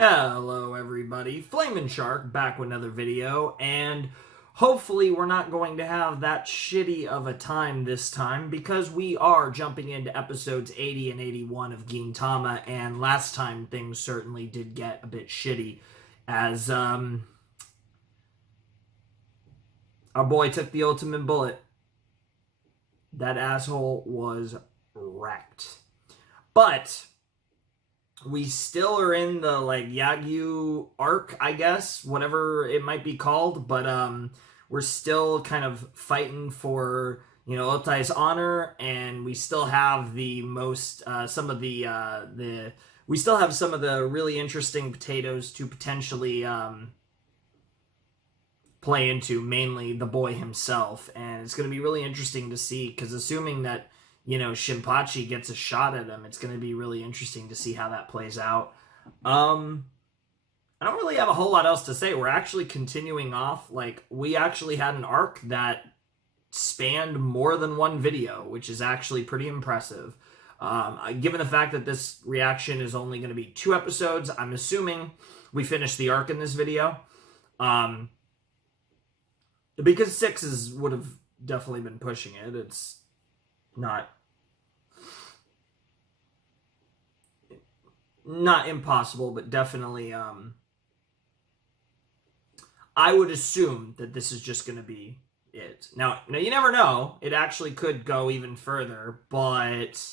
Hello everybody, Flamin' Shark back with another video, and hopefully we're not going to have that shitty of a time this time because we are jumping into episodes 80 and 81 of Gintama, and last time things certainly did get a bit shitty as our boy took the ultimate bullet. That asshole was wrecked. But we still are in the Yagyu arc, I guess, whatever it might be called, but we're still kind of fighting for Otai's honor, and we still have the most we still have some of the really interesting potatoes to potentially play into, mainly the boy himself, and it's going to be really interesting to see, because assuming that Shinpachi gets a shot at him, it's going to be really interesting to see how that plays out. I don't really have a whole lot else to say. We're actually continuing off. We actually had an arc that spanned more than one video, which is actually pretty impressive. Given the fact that this reaction is only going to be 2 episodes, I'm assuming we finished the arc in this video. Because 6 would have definitely been pushing it. It's not impossible, but definitely I would assume that this is just going to be it. Now you never know. It actually could go even further, but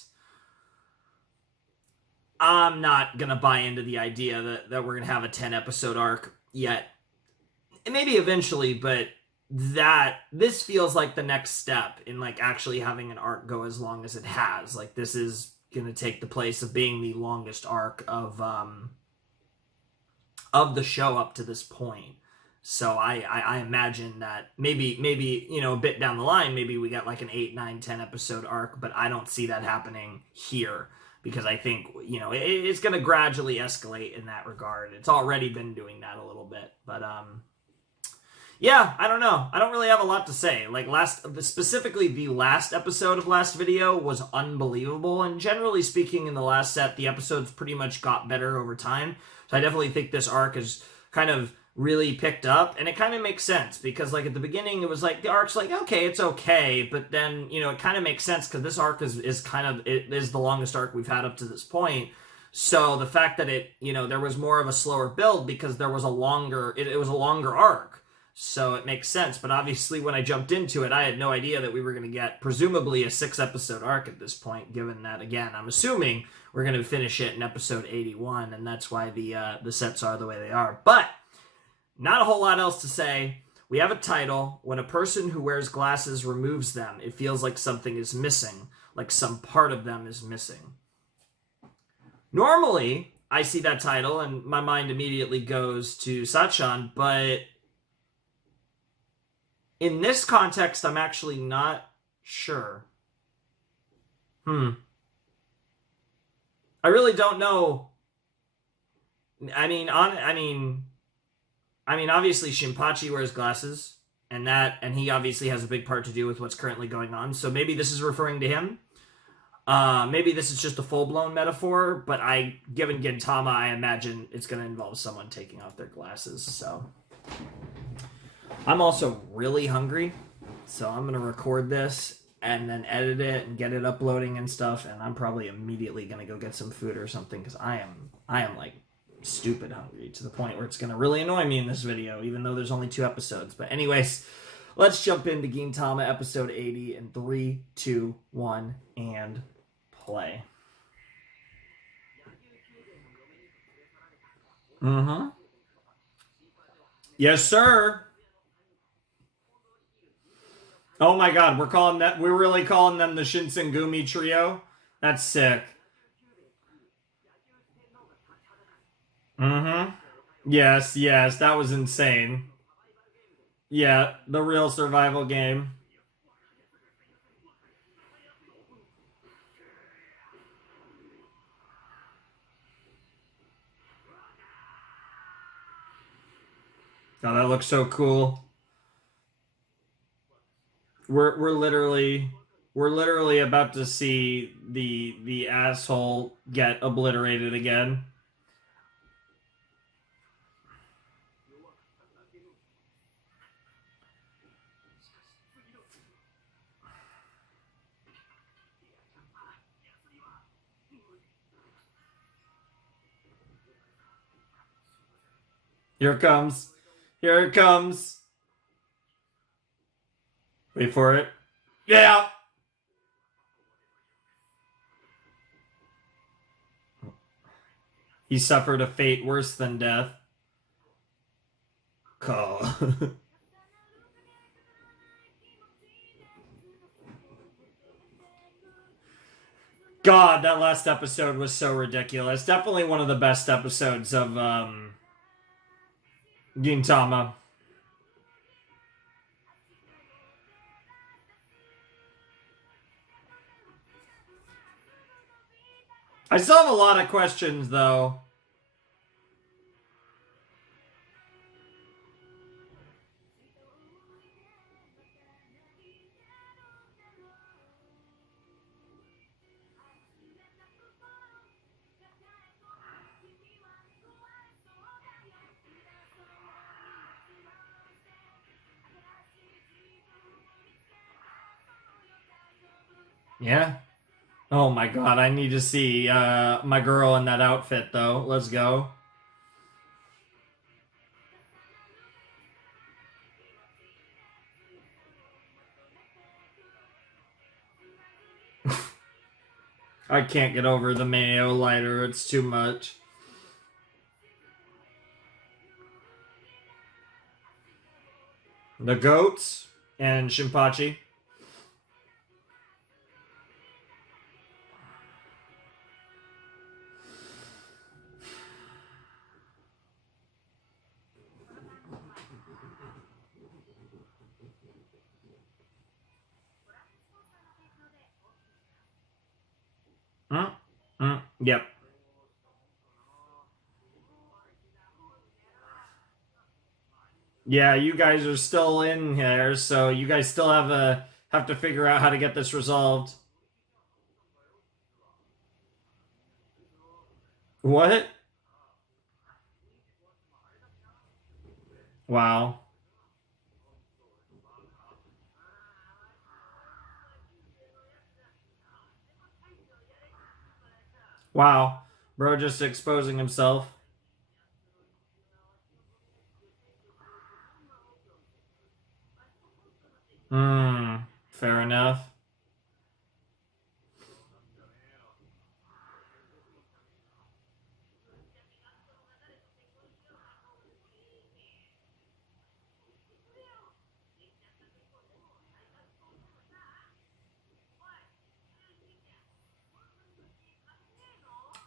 I'm not going to buy into the idea that we're going to have a 10-episode arc yet. Maybe eventually, but this feels like the next step in actually having an arc go as long as it has. This is going to take the place of being the longest arc of the show up to this point. So I imagine that maybe a bit down the line, maybe we got an 8, 9, 10 episode arc, but I don't see that happening here, because I think it's going to gradually escalate in that regard. It's already been doing that a little bit, but yeah, I don't know. I don't really have a lot to say. Specifically, the last episode of last video was unbelievable, and generally speaking, in the last set, the episodes pretty much got better over time. So I definitely think this arc is kind of really picked up, and it kind of makes sense, because at the beginning, it was the arc's okay, it's okay, but then, it kind of makes sense, because this arc is the longest arc we've had up to this point. So the fact that there was more of a slower build, because there was it was a longer arc. So it makes sense, but obviously when I jumped into it, I had no idea that we were going to get presumably a 6-episode arc at this point, given that, again, I'm assuming we're going to finish it in episode 81, and that's why the sets are the way they are. But not a whole lot else to say. We have a title. When a person who wears glasses removes them, it feels like something is missing, like some part of them is missing. Normally, I see that title, and my mind immediately goes to Sachan, but in this context, I'm actually not sure. I really don't know. I mean, obviously Shinpachi wears glasses, and he obviously has a big part to do with what's currently going on. So maybe this is referring to him. Maybe this is just a full-blown metaphor, but given Gintama, I imagine it's going to involve someone taking off their glasses. So I'm also really hungry, so I'm going to record this and then edit it and get it uploading and stuff, and I'm probably immediately going to go get some food or something, because I am stupid hungry, to the point where it's going to really annoy me in this video, even though there's only 2 episodes. But anyways, let's jump into Gintama episode 80 in 3, 2, 1, and play. Yes, sir. Oh my god, we're really calling them the Shinsengumi trio? That's sick. Yes, that was insane. Yeah, the real survival game. Oh, that looks so cool. We're literally about to see the asshole get obliterated again. Here it comes. Here it comes. Wait for it. Yeah. He suffered a fate worse than death. Call. God, that last episode was so ridiculous. Definitely one of the best episodes of Gintama. I still have a lot of questions, though. Yeah. Oh my god, I need to see my girl in that outfit, though. Let's go. I can't get over the mayo lighter. It's too much. The goats and Shinpachi. Yep. Yeah, you guys are still in here, so you guys still have to figure out how to get this resolved. What? Wow. Wow. Bro just exposing himself. Fair enough.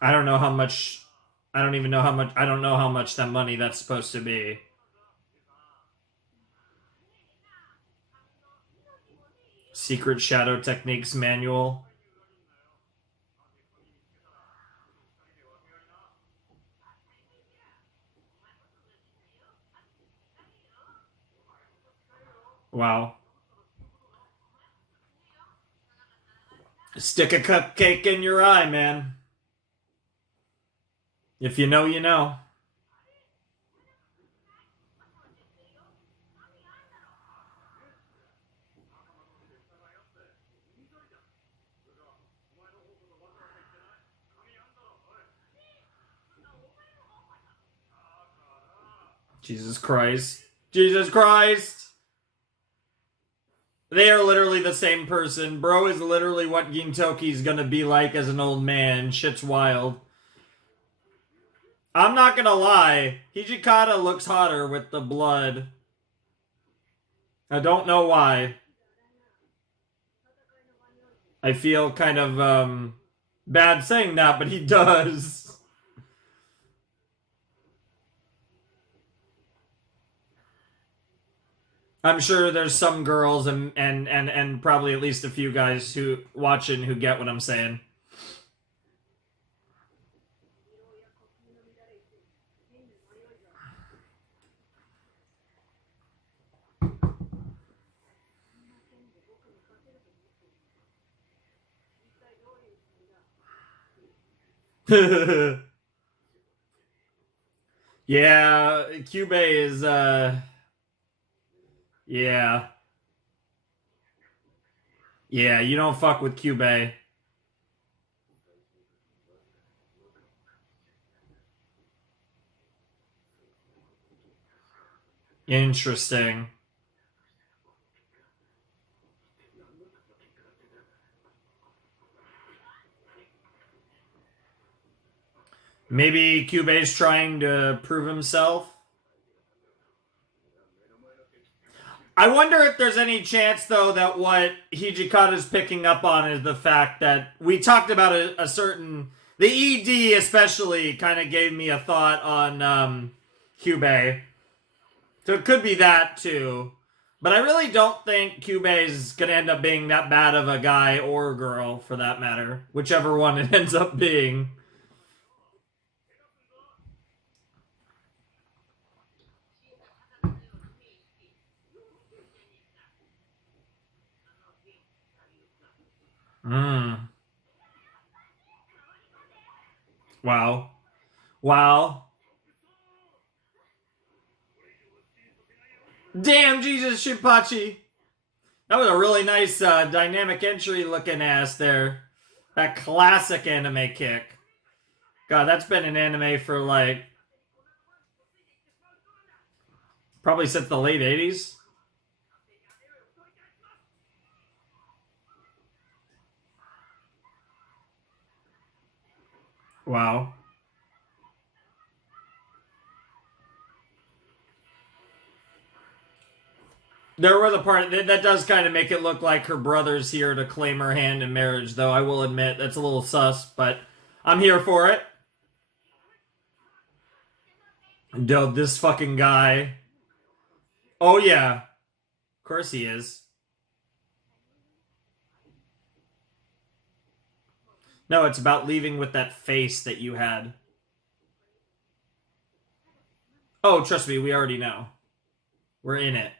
I don't know how much. I don't even know how much. I don't know how much that money that's supposed to be. Secret Shadow Techniques Manual. Wow. Stick a cupcake in your eye, man. If you know, you know. Jesus Christ. Jesus Christ! They are literally the same person. Bro is literally what Gintoki's gonna be like as an old man. Shit's wild. I'm not gonna lie. Hijikata looks hotter with the blood. I don't know why. I feel kind of, bad saying that, but he does. I'm sure there's some girls and probably at least a few guys who watching who get what I'm saying. Yeah, Cube is Yeah. Yeah, you don't fuck with Kyubey. Interesting. Maybe Kyubey's trying to prove himself. I wonder if there's any chance, though, that what Hijikata's picking up on is the fact that we talked about a certain. The ED, especially, kind of gave me a thought on Kyubey. So it could be that, too. But I really don't think Kyubey's going to end up being that bad of a guy or girl, for that matter. Whichever one it ends up being. Hmm. Wow. Wow. Damn, Jesus, Shinpachi. That was a really nice dynamic entry looking ass there. That classic anime kick. God, that's been an anime for like probably since the late 80s. Wow. There was a part that does kind of make it look like her brother's here to claim her hand in marriage, though I will admit that's a little sus, but I'm here for it. Dude, this fucking guy. Oh, yeah. Of course he is. No, it's about leaving with that face that you had. Oh, trust me, we already know. We're in it.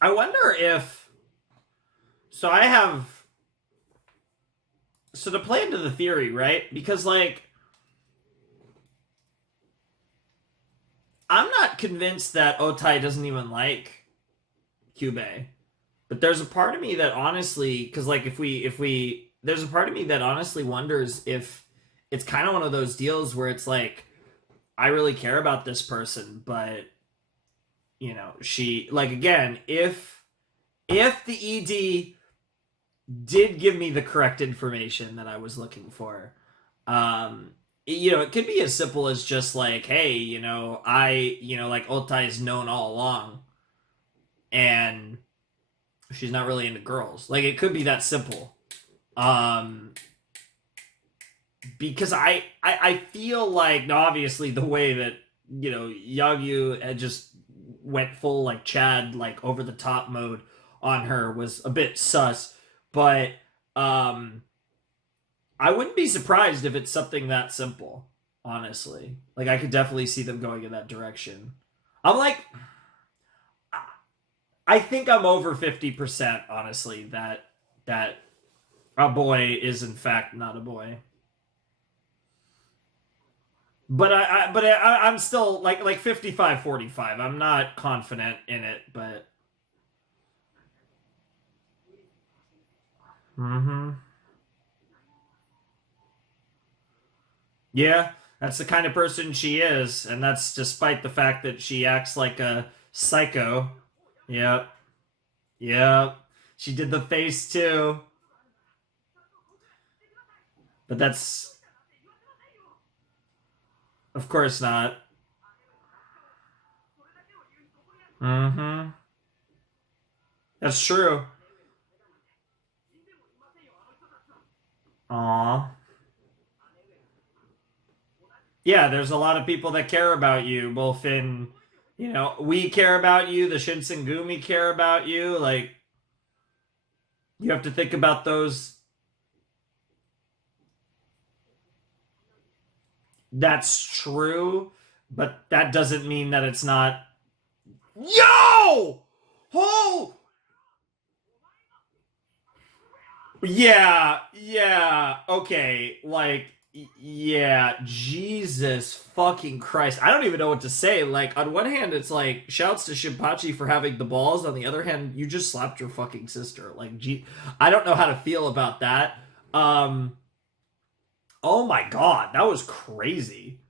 I wonder if. So I have. So to play into the theory, right? Because, like, I'm not convinced that Otai doesn't even like Kyubey. But there's a part of me that honestly, because, like, if we, there's a part of me that honestly wonders if it's kind of one of those deals where it's like, I really care about this person, but, you know, she, like, again, if the ED did give me the correct information that I was looking for. You know, it could be as simple as just like, hey, like Otai is known all along, and she's not really into girls. Like, it could be that simple. Um, because I feel like, obviously, the way that Yagyu had just went full like Chad, like over the top mode on her was a bit sus. But um, I wouldn't be surprised if it's something that simple. Honestly, like I could definitely see them going in that direction. I'm like, I think I'm over 50%. Honestly, that a boy is in fact not a boy. But I'm still like 55-45. I'm not confident in it, but. Mm-hmm. Yeah, that's the kind of person she is, and that's despite the fact that she acts like a psycho. Yep. Yep. She did the face too. But that's of course not. Mm-hmm. That's true. Aw. Yeah, there's a lot of people that care about you, both in we care about you, the Shinsengumi care about you. Like, you have to think about those. That's true, but that doesn't mean that it's not. Yo! Oh! Yeah, yeah, okay. Like, Yeah, Jesus fucking Christ. I don't even know what to say. Like, on one hand, it's like, shouts to Shinpachi for having the balls. On the other hand, you just slapped your fucking sister. Like, I don't know how to feel about that. Um, oh my God, that was crazy.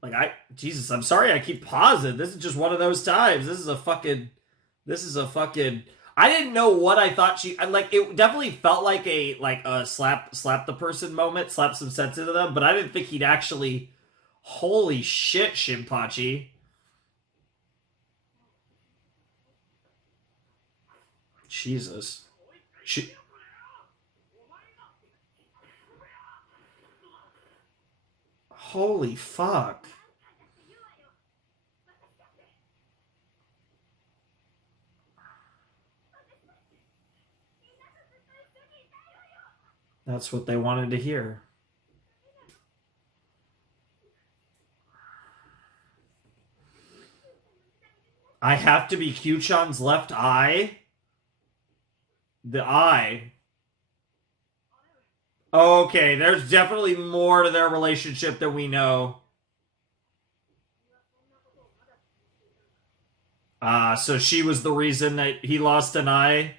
Like, Jesus, I'm sorry I keep pausing. This is just one of those times. This is a fucking, I didn't know what I thought like, it definitely felt like a slap the person moment, slap some sense into them, but I didn't think he'd actually, holy shit, Shinpachi. Jesus. She, holy fuck. That's what they wanted to hear. I have to be Q-chan's left eye? The eye. Okay, there's definitely more to their relationship than we know. So she was the reason that he lost an eye?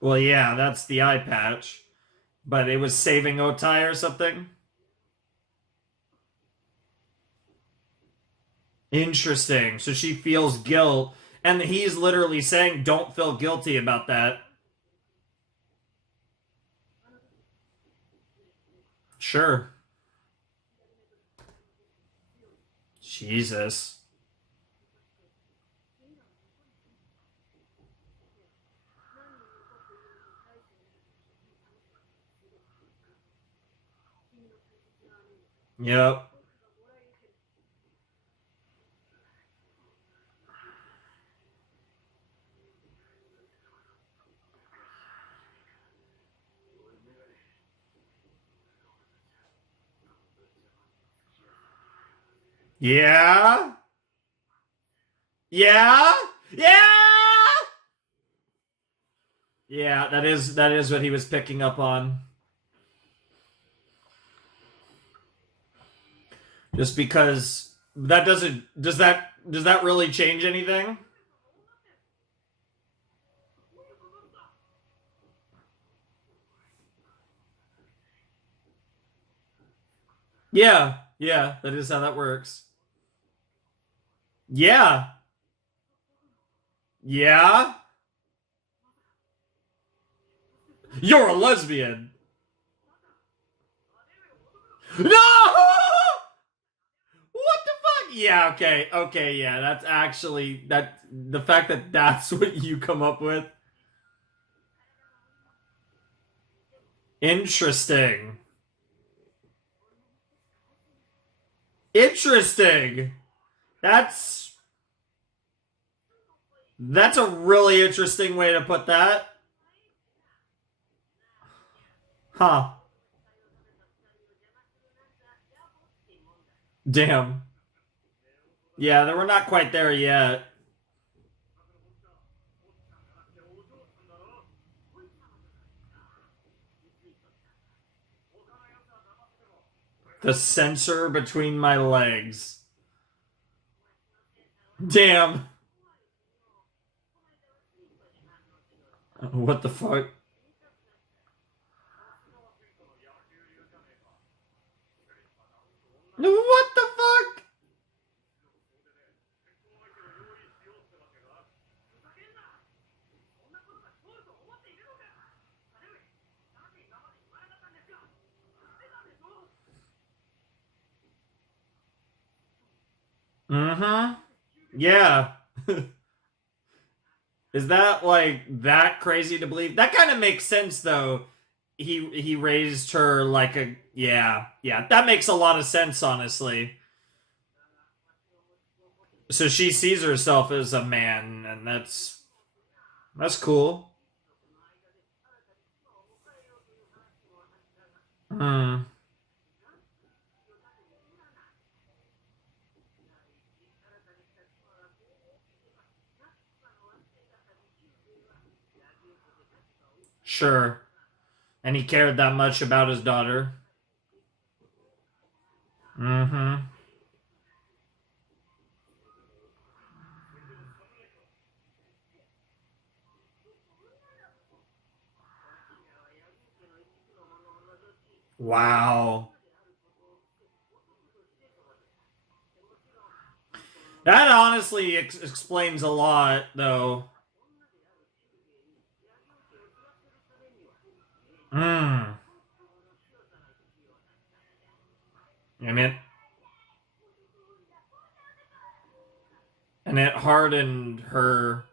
Well, yeah, that's the eye patch. But it was saving Otai or something? Interesting. So she feels guilt. And he's literally saying, don't feel guilty about that. Sure. Jesus. Yep. Yeah? Yeah? Yeah! Yeah, that is what he was picking up on. Just because that doesn't does that really change anything? Yeah, yeah, that is how that works. Yeah, yeah. You're a lesbian. No! What the fuck? Yeah, okay, okay, yeah. That's actually that the fact that that's what you come up with. Interesting. Interesting. That's that's a really interesting way to put that. Huh. Damn. Yeah, we're not quite there yet. The sensor between my legs. Damn. What the fuck? What the fuck? Mm-hmm. Yeah. Is that like that crazy to believe? That kind of makes sense though. He raised her like a yeah, yeah. That makes a lot of sense honestly. So she sees herself as a man and that's cool. Hmm. Sure. And he cared that much about his daughter. Mm-hmm. Wow. That honestly explains a lot, though. Hmm. And it hardened her.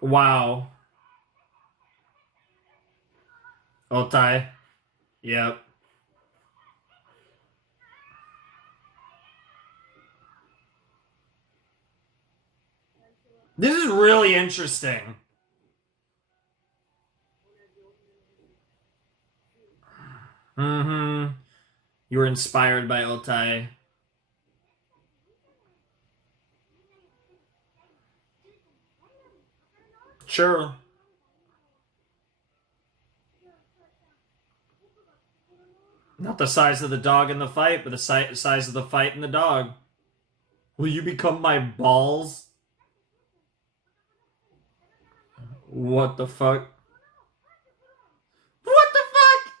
Wow. Otai. Yep. This is really interesting. Mm-hmm. You were inspired by Otai. Sure. Not the size of the dog in the fight, but the size of the fight in the dog. Will you become my balls? What the fuck? What the fuck?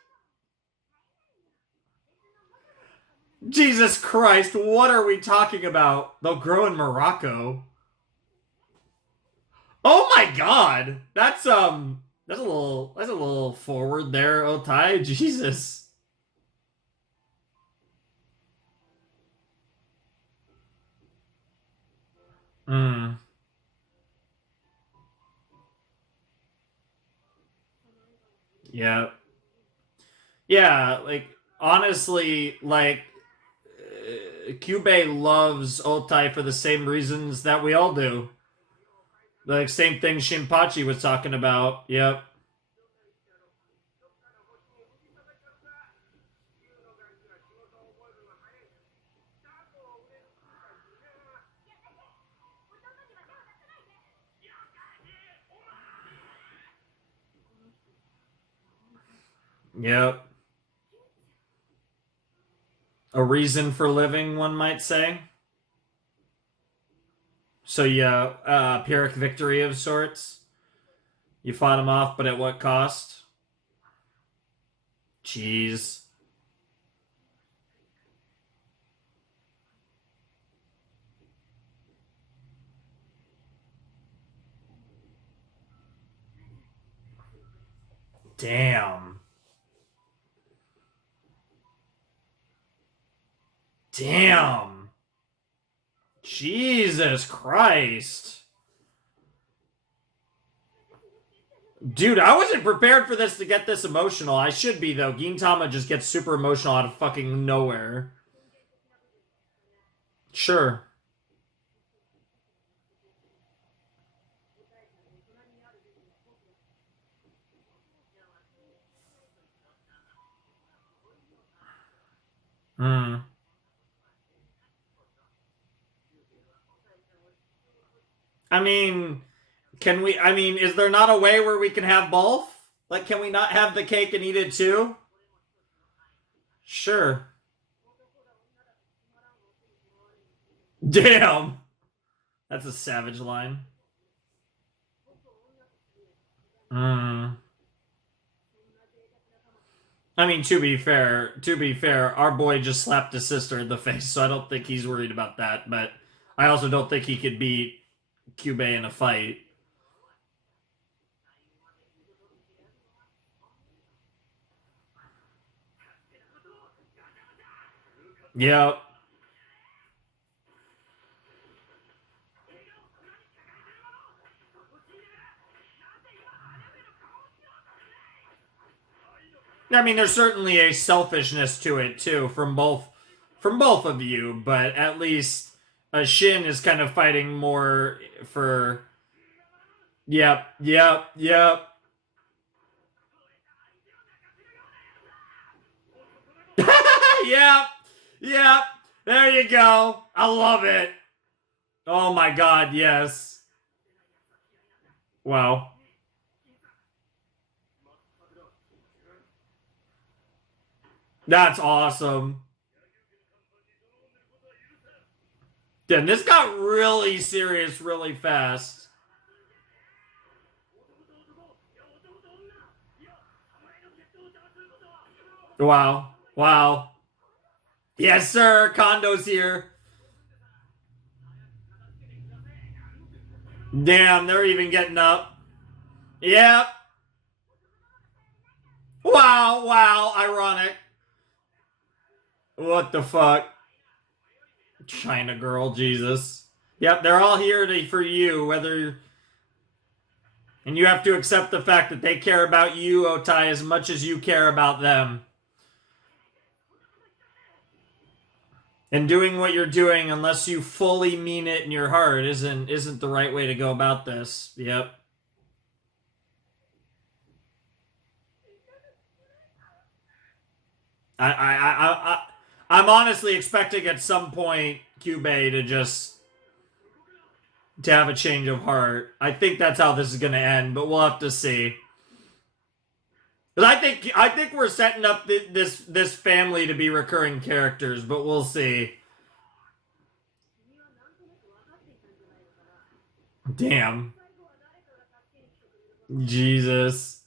Jesus Christ, what are we talking about? They'll grow in Morocco. Oh my god! That's a little forward there, Otai. Jesus. Hmm. Yeah. Yeah, like honestly, like Cube loves Otai for the same reasons that we all do. Like same thing Shinpachi was talking about. Yep. Yep. A reason for living, one might say. So yeah, Pyrrhic victory of sorts. You fought him off, but at what cost? Jeez. Damn. Damn. Jesus Christ. Dude, I wasn't prepared for this to get this emotional. I should be, though. Gintama just gets super emotional out of fucking nowhere. Sure. Hmm. I mean, is there not a way where we can have both? Like, can we not have the cake and eat it too? Sure. Damn. That's a savage line. Hmm. I mean, to be fair, our boy just slapped his sister in the face, so I don't think he's worried about that. But I also don't think he could beat Cube in a fight. Yep. I mean, there's certainly a selfishness to it too, from both of you. But at least Shin is kind of fighting more for. Yep. Yep. Yep. Yep. Yep. There you go. I love it. Oh my god, yes. Wow. That's awesome. Then this got really serious really fast. Wow. Wow. Yes, sir. Kondo's here. Damn, they're even getting up. Yep. Wow, wow. Ironic. What the fuck? China girl, Jesus. Yep, they're all here for you, whether. And you have to accept the fact that they care about you, Otai, as much as you care about them. And doing what you're doing, unless you fully mean it in your heart, isn't the right way to go about this. Yep. I'm honestly expecting at some point Kyubey to have a change of heart. I think that's how this is going to end, but we'll have to see. Because I think we're setting up this family to be recurring characters, but we'll see. Damn. Jesus.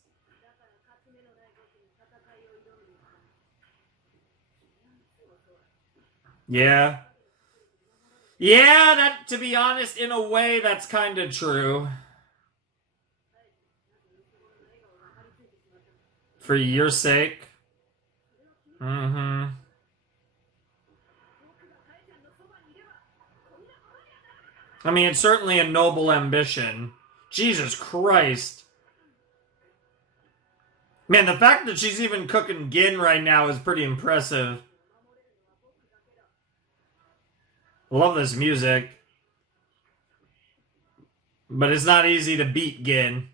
Yeah. Yeah, that, to be honest, in a way, that's kind of true. For your sake. Mm-hmm. I mean, it's certainly a noble ambition. Jesus Christ. Man, the fact that she's even cooking Gin right now is pretty impressive. Love this music. But it's not easy to beat Gin.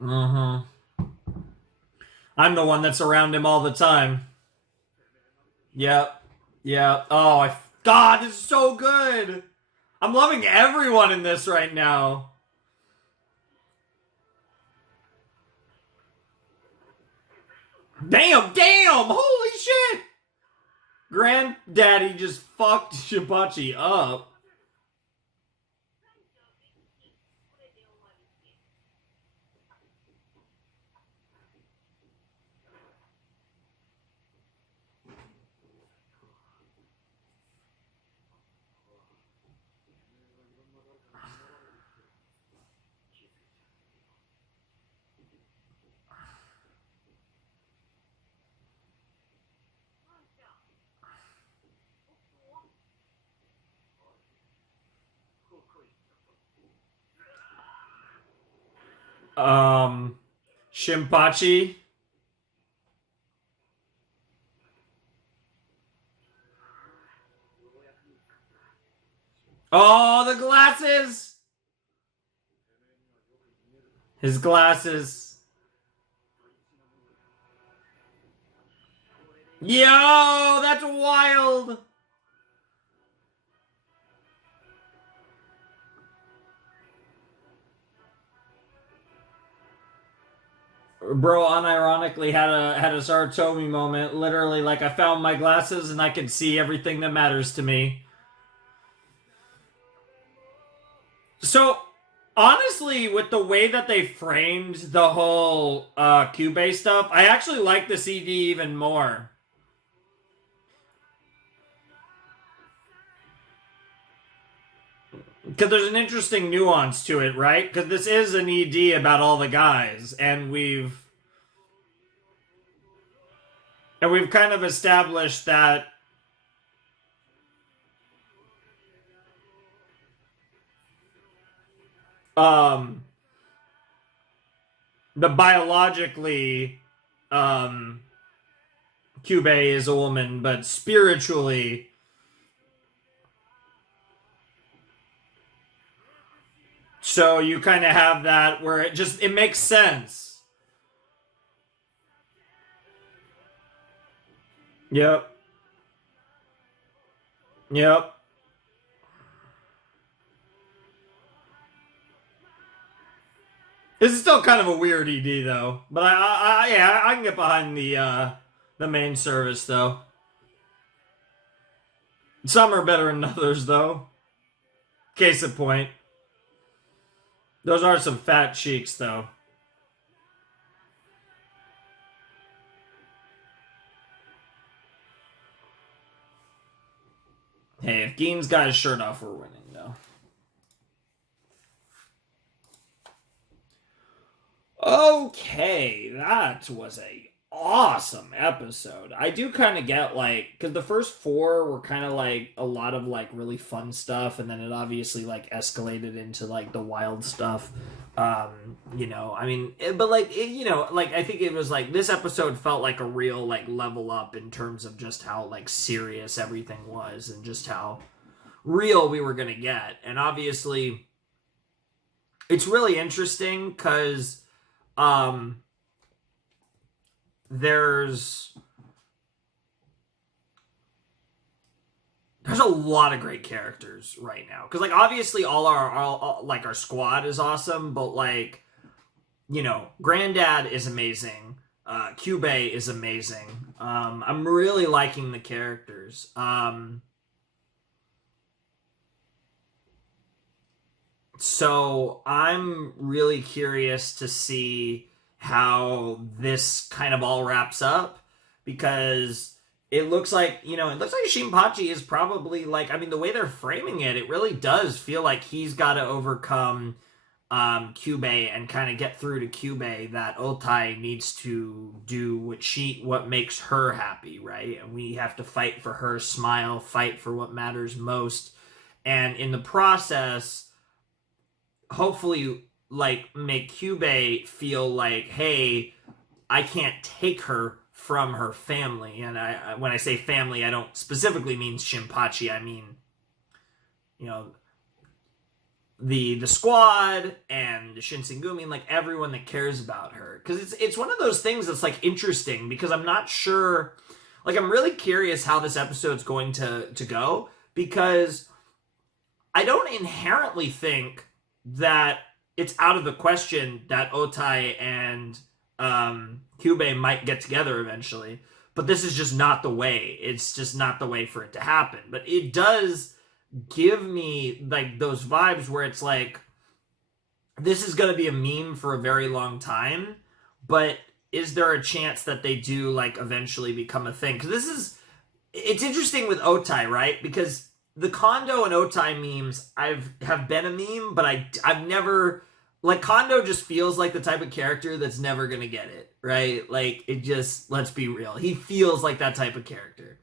Mm-hmm. I'm the one that's around him all the time. Yep. Yep. Oh, God, this is so good. I'm loving everyone in this right now. Damn, damn, holy shit. Granddaddy just fucked Shibachi up. Shimpachi. Oh, the glasses! His glasses. Yo, that's wild! Bro unironically had a Saratomi moment. Literally, like, I found my glasses and I could see everything that matters to me. So, honestly, with the way that they framed the whole Cube stuff, I actually like the CD even more. Because there's an interesting nuance to it, right? Because this is an ED about all the guys, and we've kind of established that um the biologically Kyubey is a woman, but spiritually so you kind of have that where it makes sense. Yep. Yep. This is still kind of a weird ED though, but yeah, I can get behind the main service though. Some are better than others though. Case in point, those are some fat cheeks though. Hey, if Gein's got his shirt off, we're winning though. Okay, that was a awesome episode. I do kind of get like because the first four were kind of like a lot of like really fun stuff, and then it obviously like escalated into like the wild stuff. I mean, but like like I think it was like this episode felt like a real like level up in terms of just how like serious everything was and just how real we were gonna get, and obviously it's really interesting because there's a lot of great characters right now because like obviously all like our squad is awesome, but like Granddad is amazing, Cube is amazing. I'm really liking the characters. So I'm really curious to see how this kind of all wraps up because it looks like Shinpachi is probably like, I mean, the way they're framing it, it really does feel like he's got to overcome Kyubey and kind of get through to Kyubey that Otai needs to do what makes her happy, right? And we have to fight for her smile, fight for what matters most, and in the process hopefully like make Kyubey feel like, hey, I can't take her from her family. And I when I say family, I don't specifically mean Shinpachi. I mean, the squad and the Shinsengumi, and like everyone that cares about her. Because it's one of those things that's like interesting because I'm not sure. Like I'm really curious how this episode's going to go because I don't inherently think that it's out of the question that Otai and Kyubey might get together eventually, but this is just not the way. It's just not the way for it to happen. But it does give me like those vibes where it's like this is going to be a meme for a very long time, but is there a chance that they do like eventually become a thing? Because it's interesting with Otai, right? Because the Kondo and Otai memes have been a meme, but I've never like Kondo just feels like the type of character that's never gonna get it, right? Like it just, let's be real, he feels like that type of character.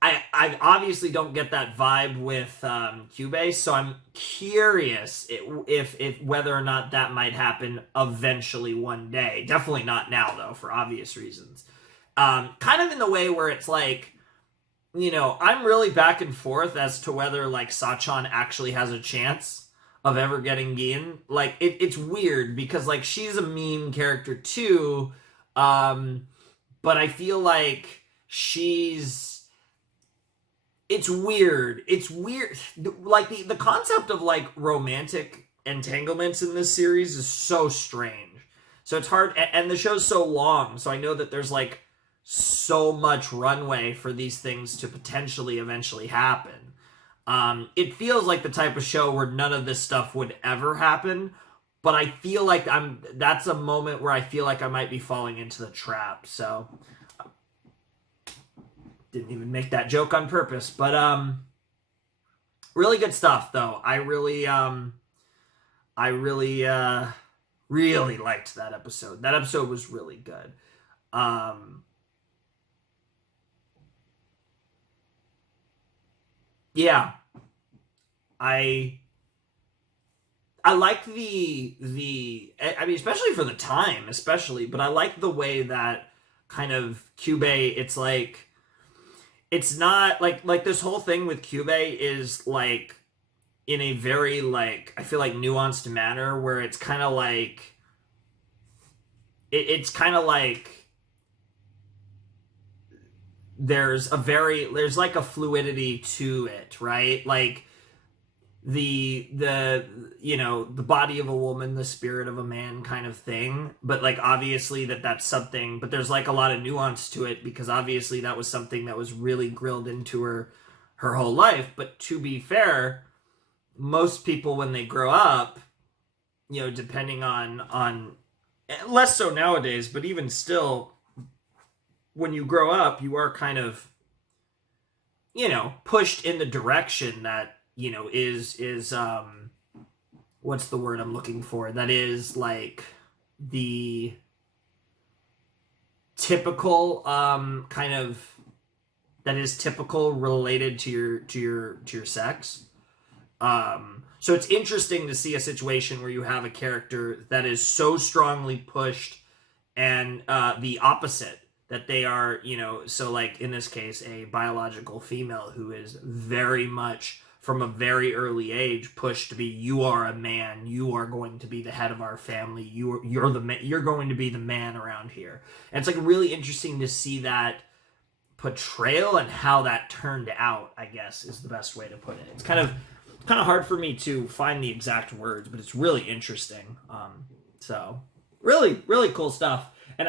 I obviously don't get that vibe with Kyubey, so I'm curious if whether or not that might happen eventually one day. Definitely not now though, for obvious reasons. Kind of in the way where it's like, I'm really back and forth as to whether like Sachan actually has a chance of ever getting Gin. Like it's weird because like she's a meme character too, but I feel like it's weird. It's weird. Like the concept of like romantic entanglements in this series is so strange. So it's hard, and the show's so long. So I know that there's like so much runway for these things to potentially eventually happen. It feels like the type of show where none of this stuff would ever happen, but I feel like that's a moment where I feel like I might be falling into the trap. So didn't even make that joke on purpose, but really good stuff though. I really really liked that episode. That episode was really good. Yeah, I like I mean, especially for the time, especially, but I like the way that kind of Kyubey, it's like it's not like this whole thing with Kyubey is like in a very like I feel like nuanced manner where it's kind of like it's kind of like there's like a fluidity to it, right? Like the the body of a woman, the spirit of a man kind of thing. But like obviously that's something, but there's like a lot of nuance to it, because obviously that was something that was really grilled into her whole life. But to be fair, most people when they grow up, depending on less so nowadays, but even still, when you grow up, you are kind of, pushed in the direction that, is what's the word I'm looking for? That is like the typical kind of, that is typical related to your sex. So it's interesting to see a situation where you have a character that is so strongly pushed, and the opposite, that they are, so like in this case, a biological female who is very much from a very early age pushed to be, you are a man, you are going to be the head of our family, you're going to be the man around here. And it's like really interesting to see that portrayal and how that turned out, I guess is the best way to put it. It's kind of hard for me to find the exact words, but it's really interesting. So really, really cool stuff. And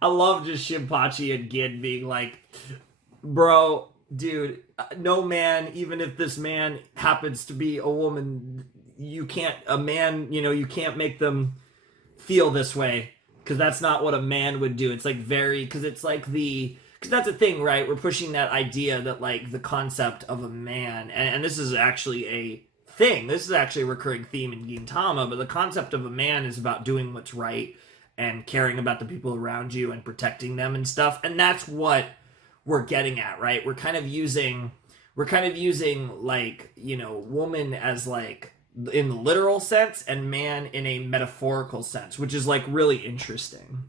I love just Shinpachi and Gin being like, bro, dude, no man, even if this man happens to be a woman, you can't make them feel this way, because that's not what a man would do. It's like because that's the thing, right? We're pushing that idea that like the concept of a man, and this is actually a thing. This is actually a recurring theme in Gintama, but the concept of a man is about doing what's right and caring about the people around you and protecting them and stuff. And that's what we're getting at, right? We're kind of using like, woman as like in the literal sense and man in a metaphorical sense, which is like really interesting,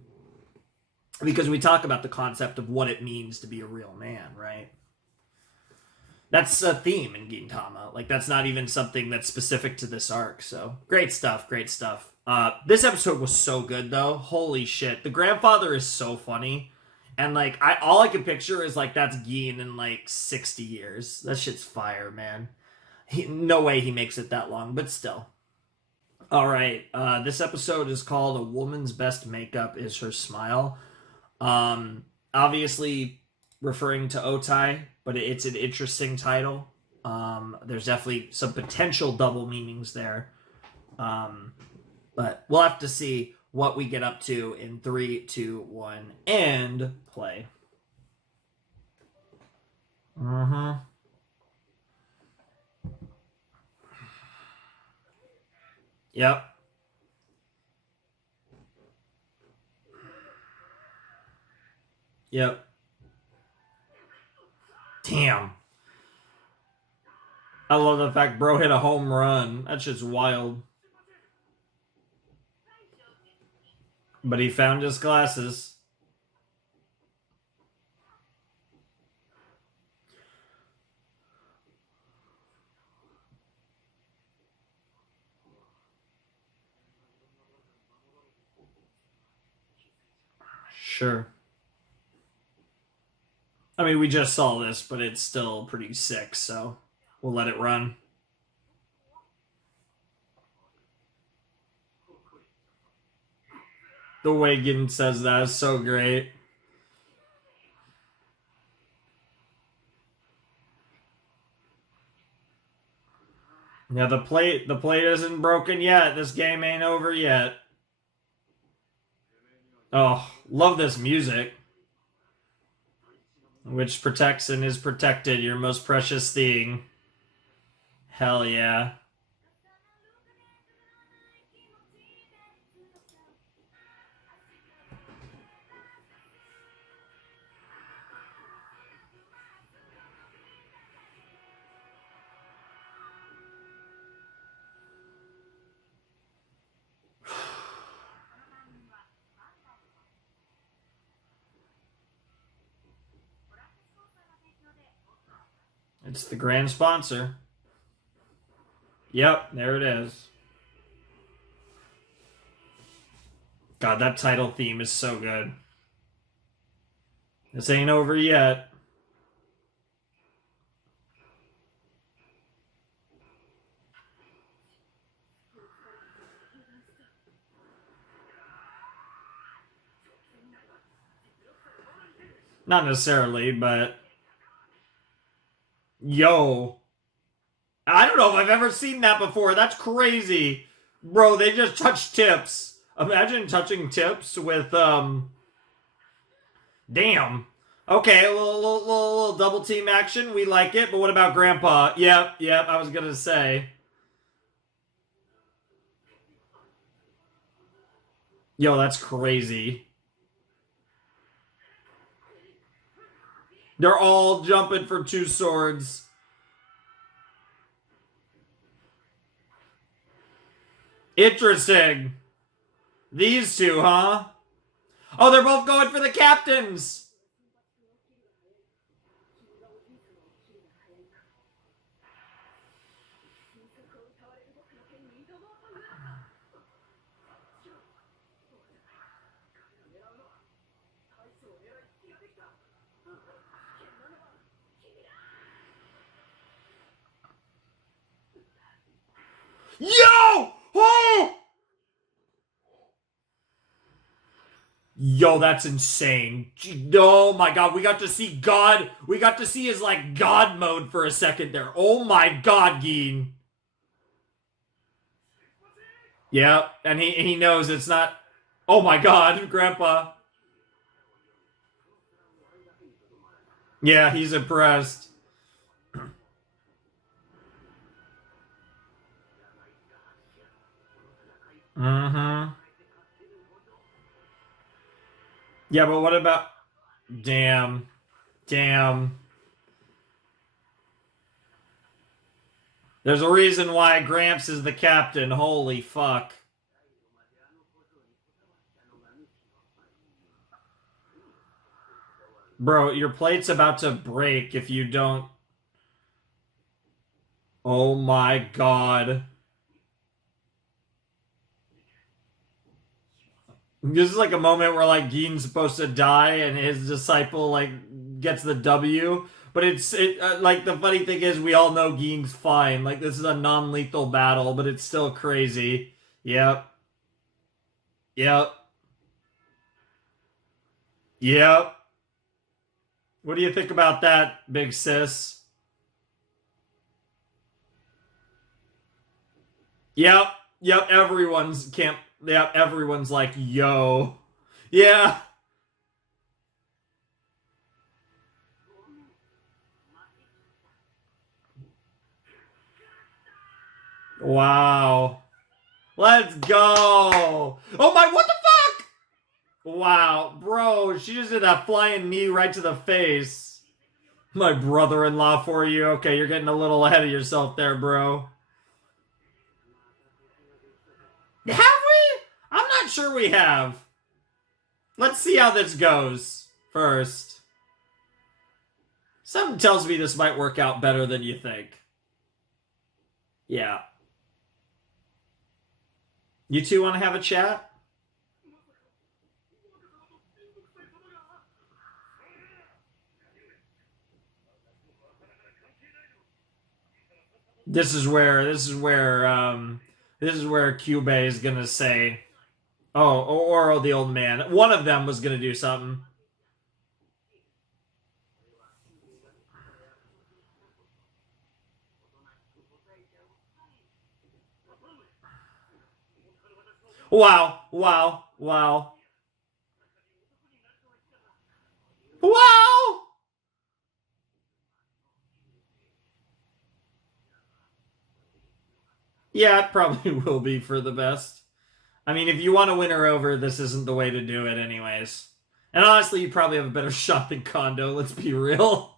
because we talk about the concept of what it means to be a real man, right? That's a theme in Gintama. Like, that's not even something that's specific to this arc. So great stuff. This episode was so good though. Holy shit. The grandfather is so funny. And like, all I can picture is like, that's Gin in like 60 years. That shit's fire, man. No way he makes it that long, but still. All right. This episode is called "A Woman's Best Makeup Is Her Smile." Obviously referring to Otai, but it's an interesting title. There's definitely some potential double meanings there. But we'll have to see what we get up to in 3, 2, 1, and play. Yep. Damn. I love the fact bro hit a home run. That's just wild. But he found his glasses. Sure. I mean, we just saw this, but it's still pretty sick, so we'll let it run. The way Gin says that is so great. Yeah, the plate isn't broken yet. This game ain't over yet. Oh, love this music. Which protects and is protected, your most precious thing. Hell yeah. It's the grand sponsor. Yep, there it is. God, that title theme is so good. This ain't over yet. Not necessarily, but yo. I don't know if I've ever seen that before. That's crazy. Bro, they just touched tips. Imagine touching tips with damn. Okay, a little double team action. We like it, but what about Grandpa? Yep, I was gonna say. Yo, that's crazy. They're all jumping for two swords. Interesting. These two, huh? Oh, they're both going for the captains. Yo! Oh! Yo, that's insane. Oh my god, we got to see God. We got to see his, like, God mode for a second there. Oh my god, Geen. Yep, and he knows it's not... Oh my god, Grandpa. Yeah, he's impressed. Mm-hmm. Yeah, but what about... Damn. Damn. There's a reason why Gramps is the captain. Holy fuck. Bro, your plate's about to break if you don't... Oh my god. This is like a moment where, like, Geen's supposed to die and his disciple, like, gets the W. But like, the funny thing is we all know Geen's fine. Like, this is a non-lethal battle, but it's still crazy. Yep. Yep. Yep. What do you think about that, big sis? Yep. Yep. Everyone's like, yo. Yeah. Wow. Let's go. Oh my, what the fuck? Wow, bro, she just did that flying knee right to the face. My brother-in-law for you. Okay, you're getting a little ahead of yourself there, bro. Have we? I'm not sure we have. Let's see how this goes first. Something tells me this might work out better than you think. Yeah. You two want to have a chat? This is where Cube is gonna say, oh, or the old man. One of them was gonna do something. Wow, wow, wow. Wow! Yeah, it probably will be for the best. I mean, if you want to win her over, this isn't the way to do it, anyways. And honestly, you probably have a better shot than Kondo, let's be real.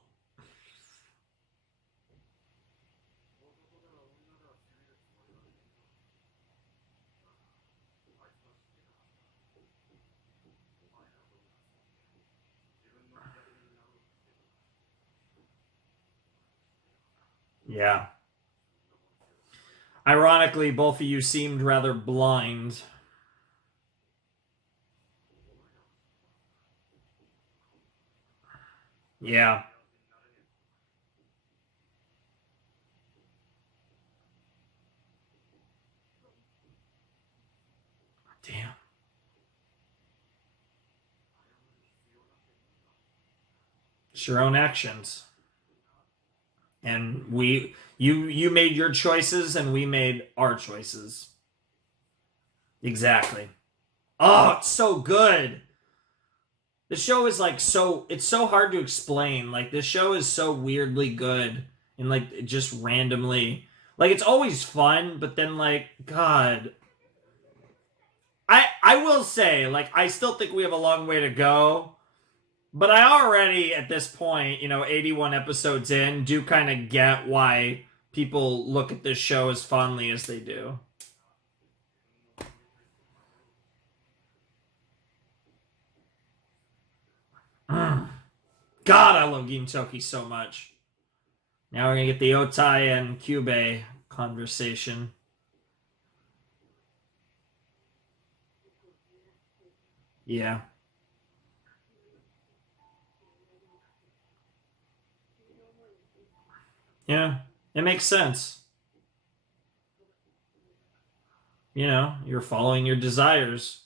Yeah. Ironically, both of you seemed rather blind. Yeah. Damn. It's your own actions. And you made your choices and we made our choices. Exactly. Oh, it's so good. The show is like it's so hard to explain. Like this show is so weirdly good and like just randomly. Like it's always fun, but then like god, I will say like I still think we have a long way to go. But I already, at this point, 81 episodes in, do kind of get why people look at this show as fondly as they do. God, I love Gintoki so much. Now we're going to get the Otai and Kyubei conversation. Yeah. Yeah. It makes sense. You're following your desires.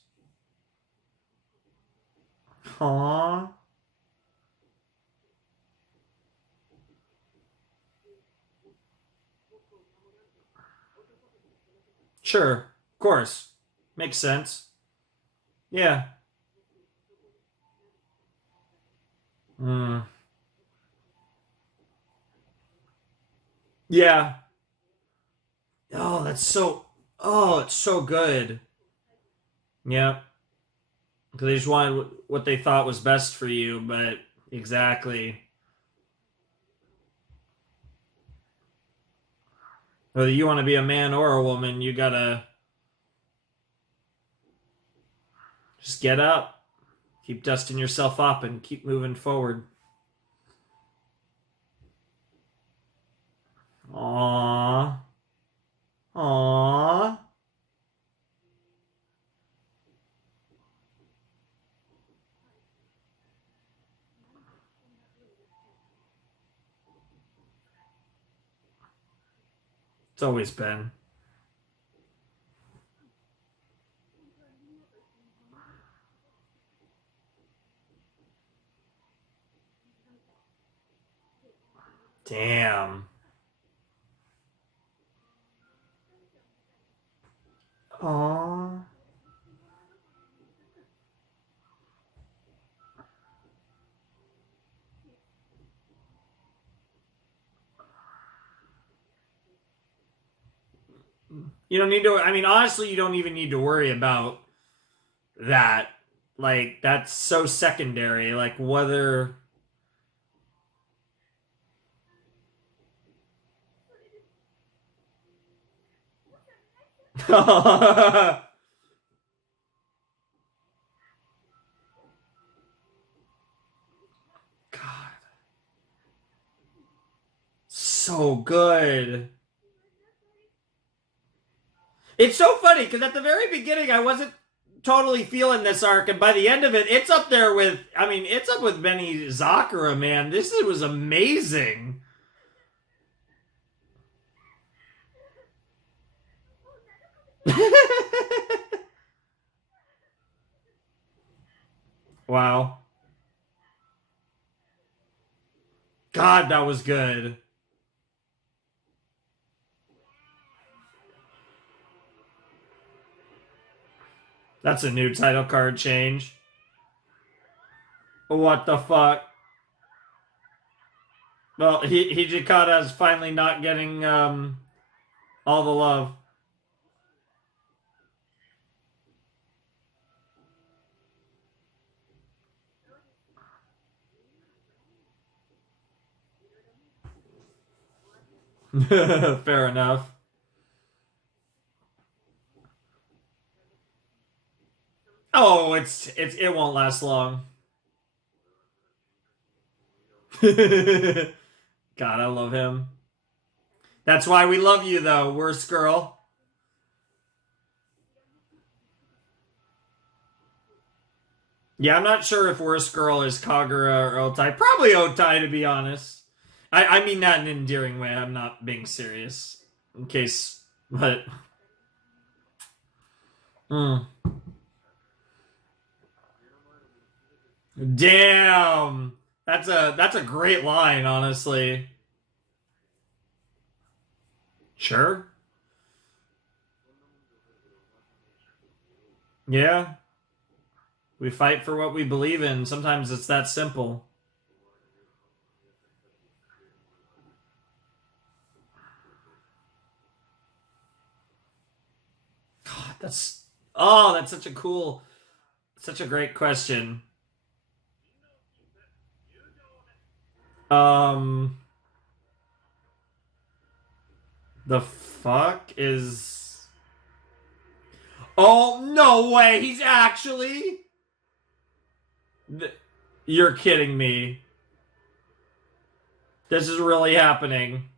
Aww. Sure. Of course. Makes sense. Yeah. Mm. Yeah. Oh, that's so. Oh, it's so good. Yeah. Because they just wanted what they thought was best for you, but exactly. Whether you want to be a man or a woman, you gotta just get up, keep dusting yourself up, and keep moving forward. Aww. Aww. It's always been. Damn. Aww. You don't need to. I mean, honestly, you don't even need to worry about that. Like, that's so secondary. Like, whether. God. So good. It's so funny because at the very beginning I wasn't totally feeling this arc, and by the end of it, it's up there with. I mean, it's up with Benny Zakura, man. This was amazing. Wow. God, that was good. That's a new title card change. What the fuck? Well, Hijikata is finally not getting all the love. Fair enough. Oh, it won't last long. God, I love him. That's why we love you, though, worst girl. Yeah, I'm not sure if worst girl is Kagura or Otai. Probably Otai, to be honest. I mean that in an endearing way. I'm not being serious. In case, but. Mm. Damn! That's a great line, honestly. Sure. Yeah. We fight for what we believe in. Sometimes it's that simple. God, that's such a great question. Um, the fuck is? Oh no way! He's actually. You're kidding me. This is really happening.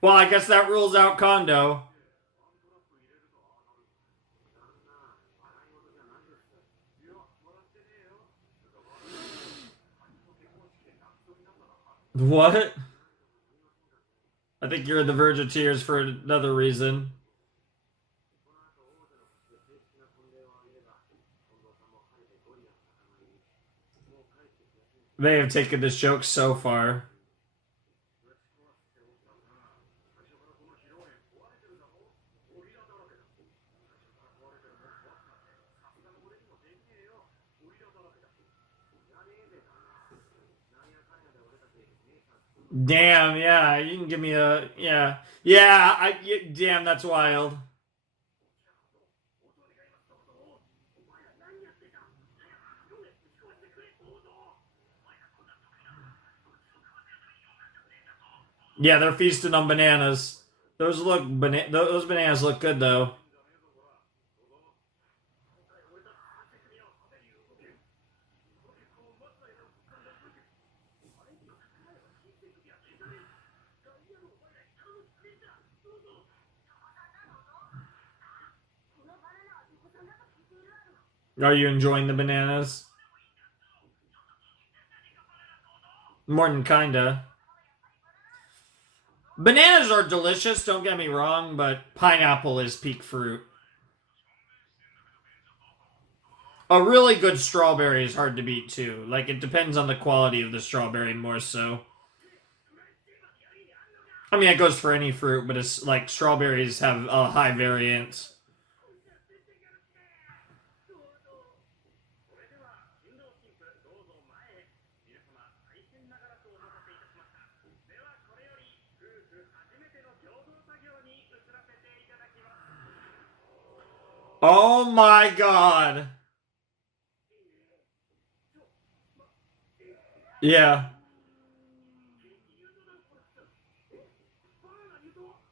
Well, I guess that rules out Kondo. What? I think you're on the verge of tears for another reason. They have taken this joke so far. Damn, yeah, you can give me a yeah, yeah. Damn, that's wild. Yeah, they're feasting on bananas. Those bananas look good though. Are you enjoying the bananas? More than kinda. Bananas are delicious, don't get me wrong, but pineapple is peak fruit. A really good strawberry is hard to beat too. Like it depends on the quality of the strawberry more so. I mean, it goes for any fruit, but it's like strawberries have a high variance. Oh my god. Yeah.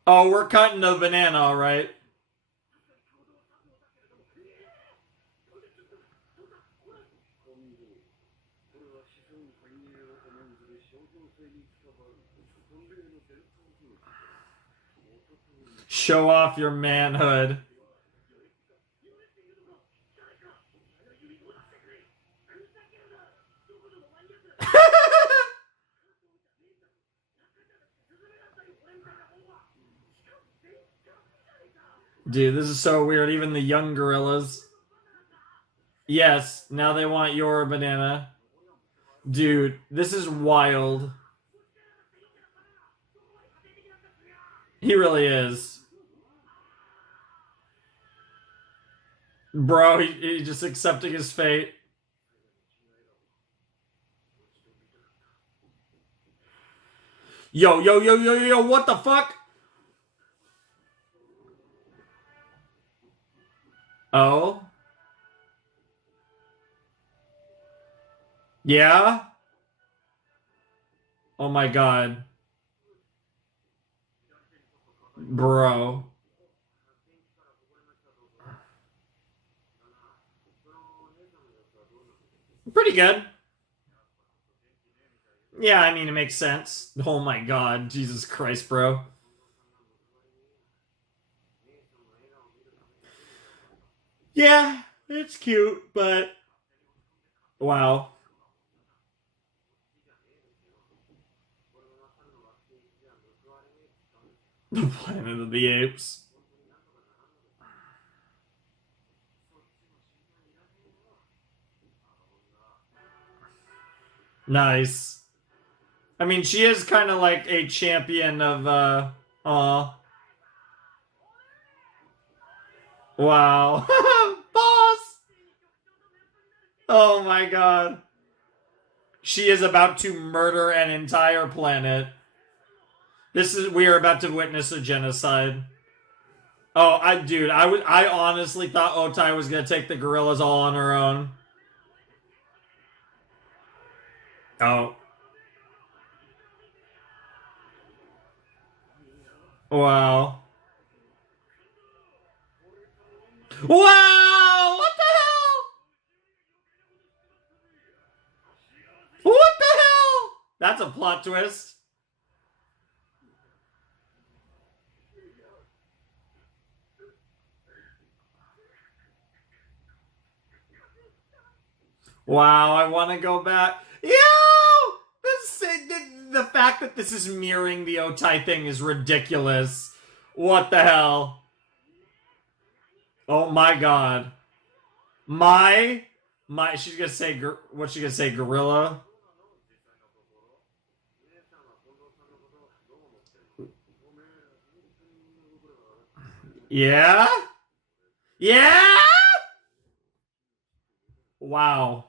Oh, we're cutting the banana, all right. Show off your manhood. Dude, this is so weird. Even the young gorillas. Yes, now they want your banana. Dude, this is wild. He really is. Bro, he's just accepting his fate. Yo, yo, yo, yo, yo, what the fuck? Oh? Yeah? Oh my god. Bro. Pretty good. Yeah, I mean, it makes sense. Oh my god. Jesus Christ, bro. Yeah, it's cute, but. Wow. The Planet of the Apes. Nice. I mean, she is kind of like a champion of, wow. Boss! Oh my god. She is about to murder an entire planet. We are about to witness a genocide. Oh, I honestly thought Otai was gonna take the gorillas all on her own. Oh. Wow. Wow! What the hell? What the hell? That's a plot twist. Wow, I want to go back. Yo! The fact that this is mirroring the Otai thing is ridiculous. What the hell? Oh my god. She's gonna say, what's she gonna say, gorilla? Yeah? Yeah? Wow.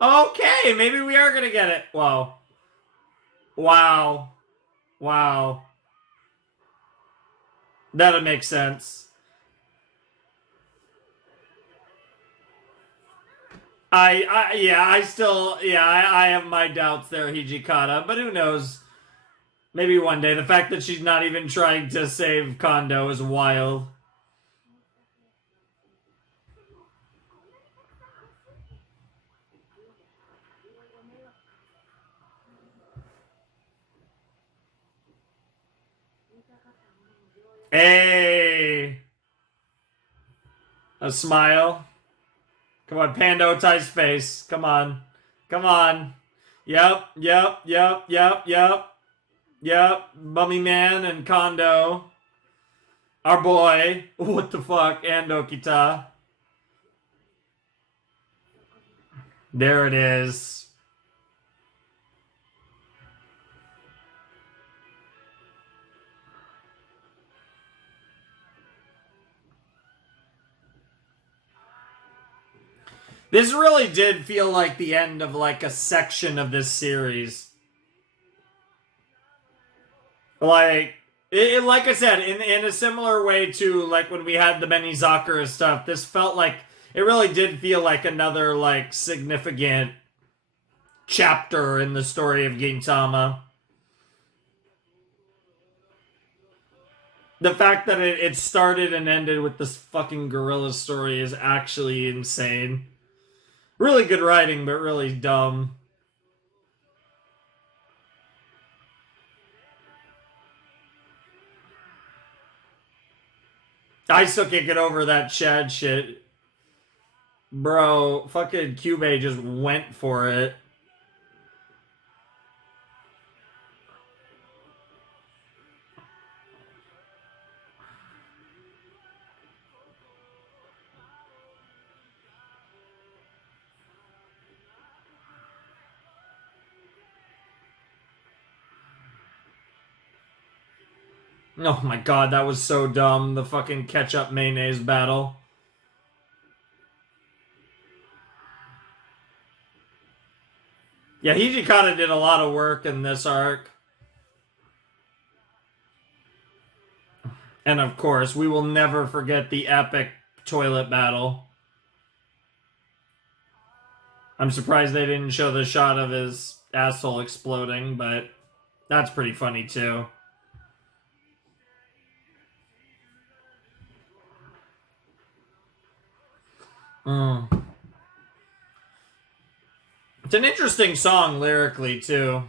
Okay, maybe we are gonna get it. Wow. Wow. Wow. That'll make sense. I have my doubts there, Hijikata, but who knows? Maybe one day. The fact that she's not even trying to save Kondo is wild. Hey! A smile. Come on, Panda Otai's face. Come on. Come on. Yep. Yep. Mummy Man and Kondo. Our boy. What the fuck? And Okita. There it is. This really did feel like the end of like a section of this series. Like like I said, in a similar way to like when we had the Benizakura stuff, this felt like it really did feel like another like significant chapter in the story of Gintama. The fact that it started and ended with this fucking gorilla story is actually insane. Really good writing, but really dumb. I still can't get over that Chad shit. Bro, fucking Cube just went for it. Oh my god, that was so dumb. The fucking ketchup mayonnaise battle. Yeah, Hijikata did a lot of work in this arc. And of course, we will never forget the epic toilet battle. I'm surprised they didn't show the shot of his asshole exploding, but that's pretty funny too. Mm. It's an interesting song lyrically too.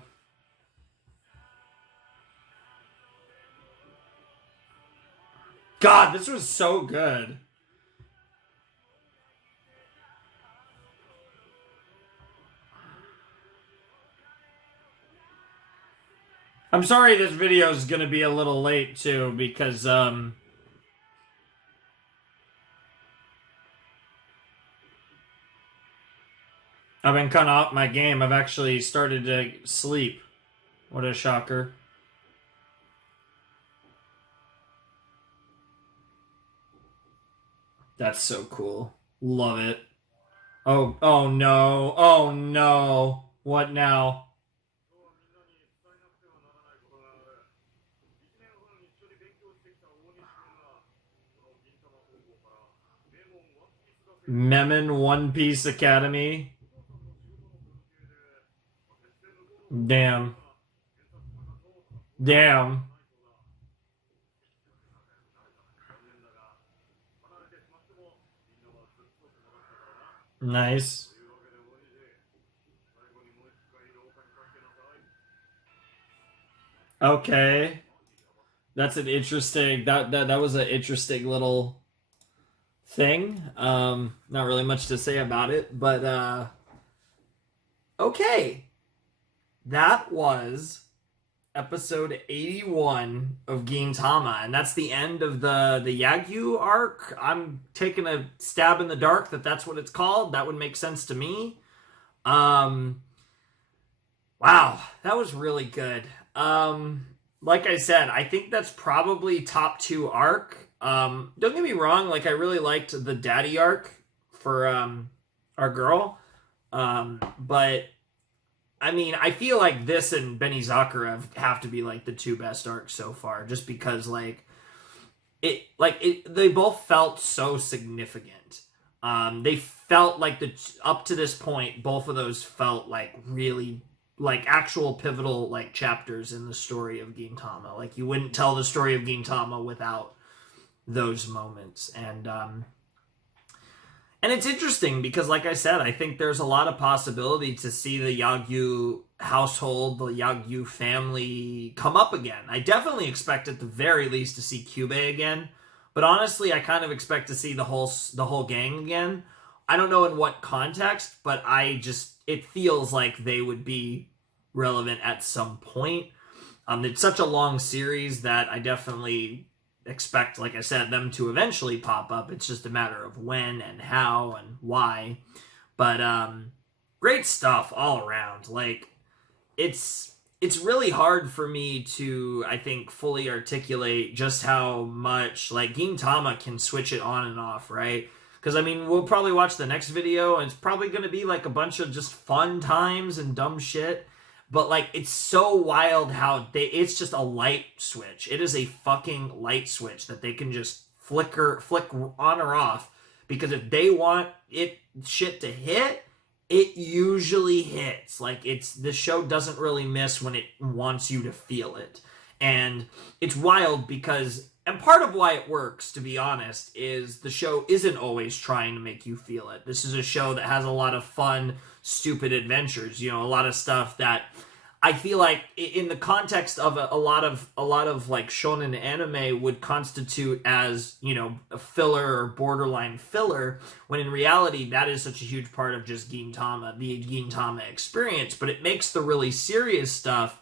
God, this was so good. I'm sorry this video is gonna be a little late too, because I've been cutting off my game. I've actually started to sleep. What a shocker. That's so cool. Love it. Oh, oh no. Oh no. What now? Memon One Piece Academy. Damn. Damn. Nice. Okay. That's an interesting that was an interesting little thing. Not really much to say about it, but okay. That was episode 81 of Gintama, and that's the end of the Yagyu arc. I'm taking a stab in the dark that that's what it's called. That would make sense to me. Wow, that was really good. Like I said, I think that's probably top 2 arc. Don't get me wrong, like I really liked the daddy arc for our girl. But I mean, I feel like this and Benizakura have to be like the 2 best arcs so far, just because they both felt so significant. They felt like up to this point, both of those felt like really like actual pivotal like chapters in the story of Gintama. Like you wouldn't tell the story of Gintama without those moments. And it's interesting because, like I said, I think there's a lot of possibility to see the Yagyu household, the Yagyu family come up again. I definitely expect at the very least to see Kyubey again, but honestly, I kind of expect to see the whole gang again. I don't know in what context, but it feels like they would be relevant at some point. It's such a long series that I definitely expect, like I said, them to eventually pop up. It's just a matter of when and how and why. But great stuff all around. Like it's really hard for me to, I think, fully articulate just how much like Gintama can switch it on and off, right? Because I mean, we'll probably watch the next video and it's probably going to be like a bunch of just fun times and dumb shit. But like it's so wild how it's just a light switch. It is a fucking light switch that they can just flick on or off, because if they want it shit to hit, it usually hits. Like the show doesn't really miss when it wants you to feel it. And it's wild because, and part of why it works, to be honest, is the show isn't always trying to make you feel it. This is a show that has a lot of fun, stupid adventures, a lot of stuff that I feel like in the context of a lot of like shonen anime would constitute as, a filler or borderline filler, when in reality that is such a huge part of just Gintama, the Gintama experience. But it makes the really serious stuff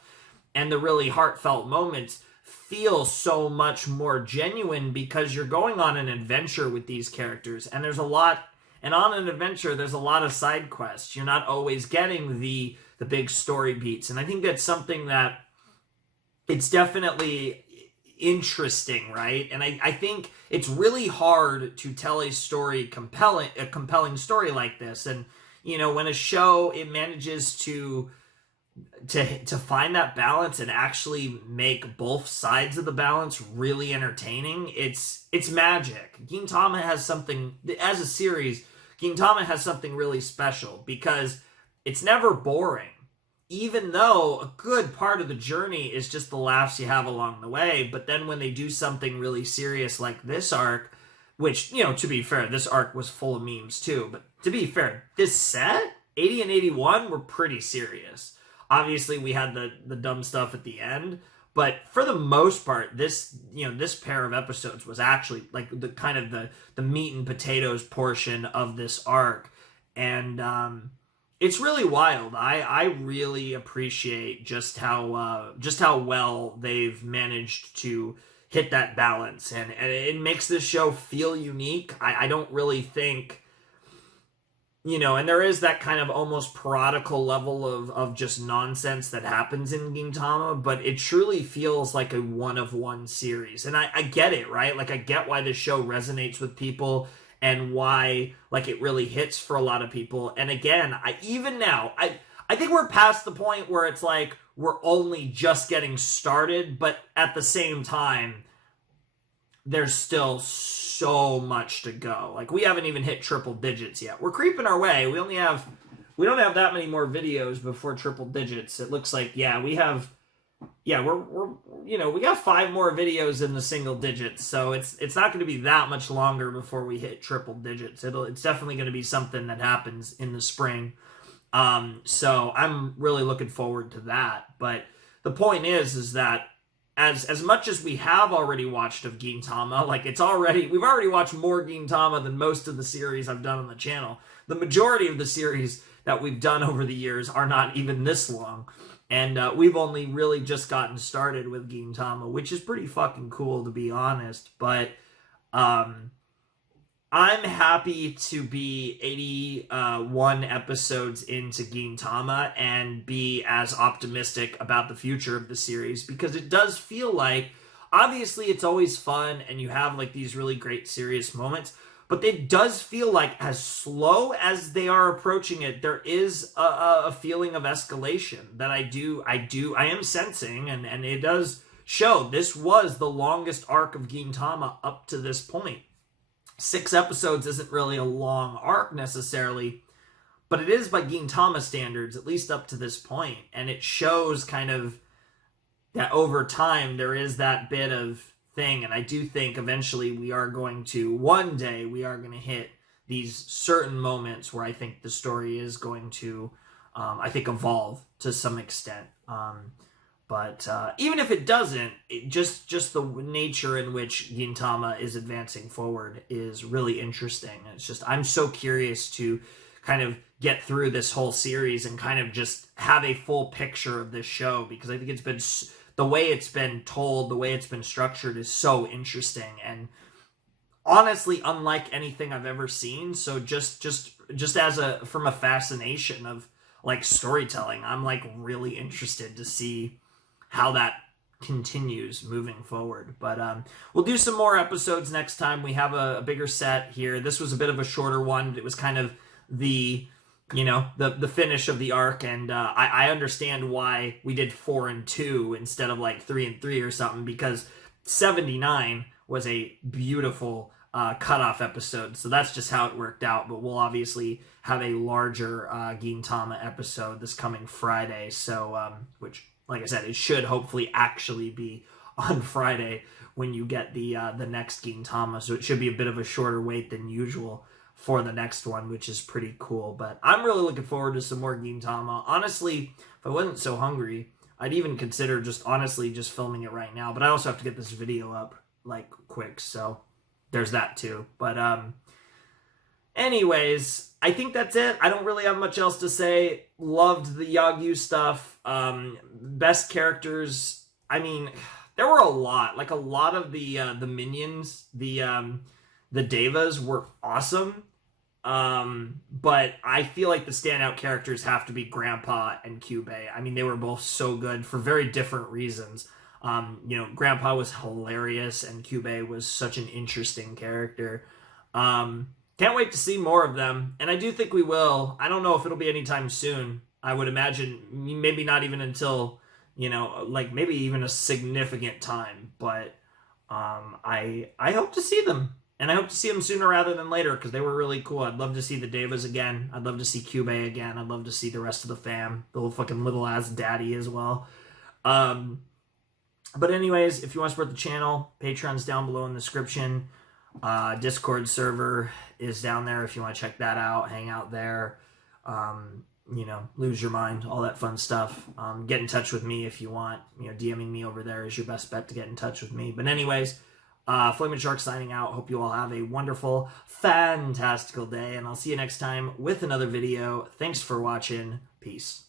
and the really heartfelt moments feel so much more genuine, because you're going on an adventure with these characters, and on an adventure there's a lot of side quests. You're not always getting the big story beats, and I think that's something that it's definitely interesting, right? And I think it's really hard to tell a compelling story like this. And when a show, it manages to find that balance and actually make both sides of the balance really entertaining, it's magic. Gintama has something, as a series, Gintama has something really special, because it's never boring, even though a good part of the journey is just the laughs you have along the way. But then when they do something really serious like this arc, which, to be fair, this arc was full of memes too, but to be fair, this set, 80 and 81, were pretty serious. Obviously, we had the dumb stuff at the end, but for the most part, this pair of episodes was actually like the kind of the meat and potatoes portion of this arc. And it's really wild. I really appreciate just how well they've managed to hit that balance, and it makes this show feel unique. I don't really think and there is that kind of almost parodical level of just nonsense that happens in Gintama, but it truly feels like a one-of-one series. And I get it, right? Like, I get why this show resonates with people and why, like, it really hits for a lot of people. And again, I think we're past the point where it's like we're only just getting started, but at the same time, there's still so much to go. Like, we haven't even hit triple digits yet. We're creeping our way. We don't have that many more videos before triple digits. It looks like, we got 5 more videos in the single digits. So it's not going to be that much longer before we hit triple digits. It's definitely going to be something that happens in the spring. So I'm really looking forward to that. But the point is that as much as we have already watched of Gintama, like, we've already watched more Gintama than most of the series I've done on the channel. The majority of the series that we've done over the years are not even this long. And we've only really just gotten started with Gintama, which is pretty fucking cool, to be honest. But I'm happy to be 81 episodes into Gintama and be as optimistic about the future of the series, because it does feel like, obviously it's always fun and you have like these really great serious moments, but it does feel like, as slow as they are approaching it, there is a feeling of escalation that I am sensing, and it does show. This was the longest arc of Gintama up to this point. 6 episodes isn't really a long arc necessarily, but it is by Gintama standards, at least up to this point. And it shows kind of that over time there is that bit of thing. And I do think eventually one day we are going to hit these certain moments where I think the story is going to, evolve to some extent. But even if it doesn't, just the nature in which Gintama is advancing forward is really interesting. It's just, I'm so curious to kind of get through this whole series and kind of just have a full picture of this show, because I think the way it's been told, the way it's been structured is so interesting and honestly unlike anything I've ever seen. So just from a fascination of like storytelling, I'm like really interested to see how that continues moving forward. But we'll do some more episodes next time. We have a bigger set here. This was a bit of a shorter one. It was kind of the finish of the arc, and I understand why we did 4 and 2 instead of like 3 and 3 or something, because 79 was a beautiful cutoff episode. So that's just how it worked out. But we'll obviously have a larger Gintama episode this coming Friday. So which, like I said, it should hopefully actually be on Friday when you get the next Gintama. So it should be a bit of a shorter wait than usual for the next one, which is pretty cool. But I'm really looking forward to some more Gintama. Honestly, if I wasn't so hungry, I'd even consider just filming it right now. But I also have to get this video up like quick, so there's that too. But anyways, I think that's it. I don't really have much else to say. Loved the Yagyu stuff. Best characters. I mean, there were a lot. Like, a lot of the minions, the Devas were awesome. But I feel like the standout characters have to be Grandpa and Kyubey. I mean, they were both so good for very different reasons. Grandpa was hilarious and Kyubey was such an interesting character. Can't wait to see more of them, and I do think we will. I don't know if it'll be anytime soon. I would imagine maybe not even until, maybe even a significant time, but I hope to see them, and I hope to see them sooner rather than later, because they were really cool. I'd love to see the Devas again. I'd love to see Kyubey again. I'd love to see the rest of the fam, the little ass daddy as well. But anyways, if you want to support the channel, Patreon's down below in the description. Discord server is down there if you want to check that out, hang out there, lose your mind, all that fun stuff. Get in touch with me if you want. DMing me over there is your best bet to get in touch with me. But anyways, Flamin' Shark signing out. Hope you all have a wonderful, fantastical day, and I'll see you next time with another video. Thanks for watching. Peace.